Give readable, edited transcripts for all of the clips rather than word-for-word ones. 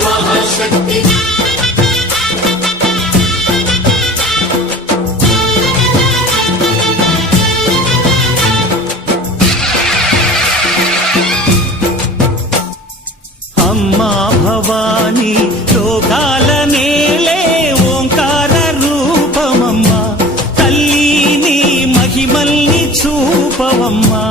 మహాశక్తి అమ్మా భవాని లోకాల నేలే ఓంకార రూపమమ్మా తల్లిని మహిమల్ని చూపవమ్మా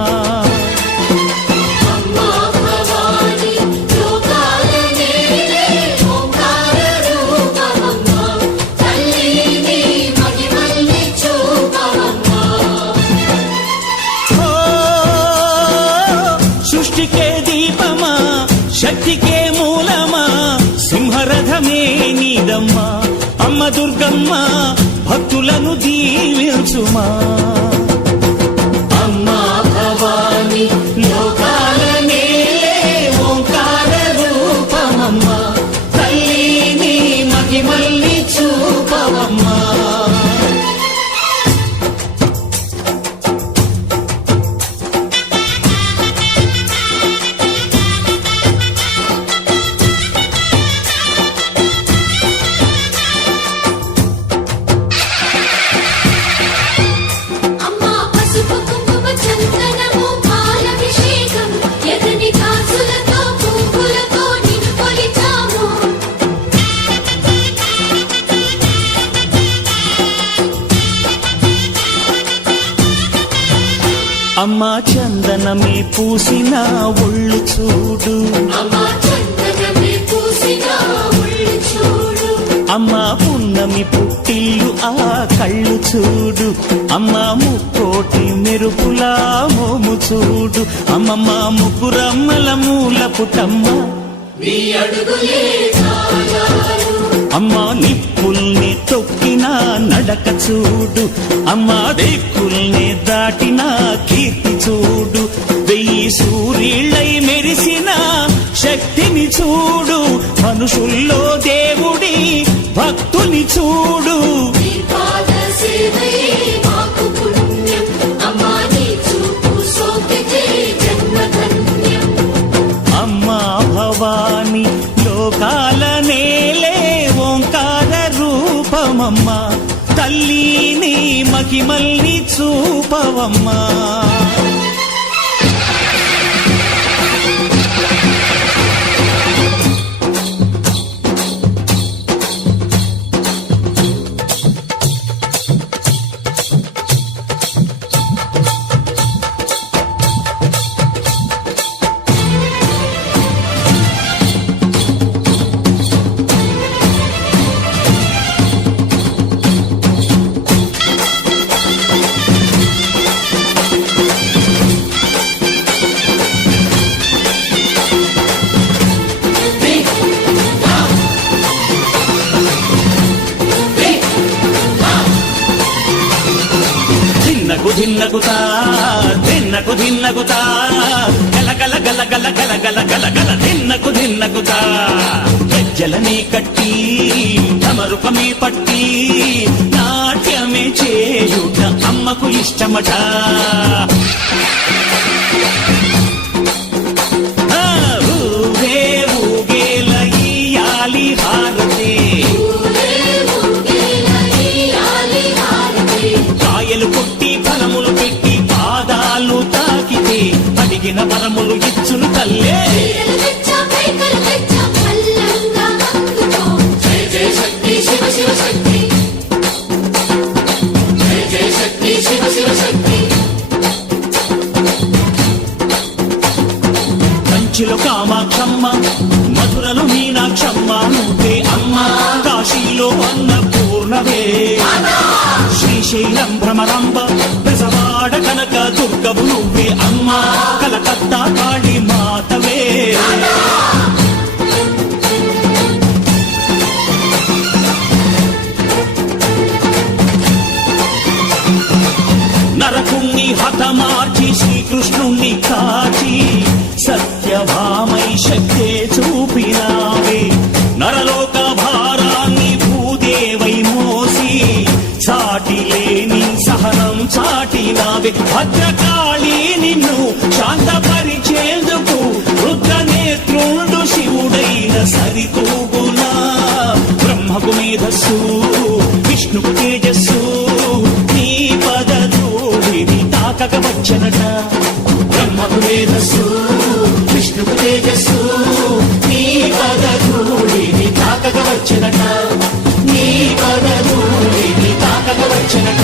సృష్టికే దీపమా శక్తికే మూలమా సింహరథమే నీదమ్మా అమ్మ దుర్గమ్మ భక్తులను దీవించుమా అమ్మా భవాని లోకాల నేలే ఓంకార రూపమమ్మా తల్లిని మహిమల్ని చూపవమ్మా అమ్మా చందనమే పూసిన ఒళ్ళు చూడు అమ్మా పున్నమి పుట్టిల్లు ఆ కళ్ళు చూడు అమ్మా ముక్కోటి మెరుపులా మోము చూడు అమ్మమ్మ ముగ్గురమ్మల మూల పుటమ్మ అమ్మా నిప్పుల్ని తొక్కిన నడక చూడు అమ్మా దిక్కుల్ని దాటిన కీర్తి చూడు 1000 సూర్యుళ్ళై మెరిసిన శక్తిని చూడు మనుషుల్లో దేవుడి భక్తుని చూడు అమ్మా భవాని లోకాల నేలే ఓంకార రూపమమ్మా తల్లిని మహిమల్ని చూపవమ్మా ధిన్నకుతా ధిన్నకు ధిన్నకుతా గల గల గల గల గల గల గల గల ధిన్నకుతా గజ్జలనే కట్టి తమరుపమే పట్టి నాట్యమే చేయుట అమ్మకు ఇష్టమట ఊగే ఊగేల ఇయ్యాలి హారతి కాయలు కొట్టి ఫలములు పెట్టి పాదాలు తాకితే అడిగిన వరములు ఇచ్చును తల్లే కంచిలో కామాక్షమ్మ మధురలో మీనాక్షమ్మ నువ్వే అమ్మ కాశీలో అన్నపూర్ణవే శ్రీశైలం భ్రమరాంబ బెజవాడ కనక దుర్గవు నువ్వే అమ్మ కలకత్తా కాళీ మాతవే నరకుణ్ణి హతమార్చి శ్రీకృష్ణుణ్ణి కాచి సత్యభామై శక్తే చూపినావే నరలోక భారాన్ని భూదేవై మోసి సాటి లేని సహనం చాటినావే భద్రకాళి నిన్ను శాంతపరిచేందుకు రుద్రనేత్రుండు శివుడైన సరితూ మేధస్సు విష్ణువు తేజస్సు నీ పదధూళిని తాకగ వచ్చినట నీ పదధూళిని తాకగ వచ్చినట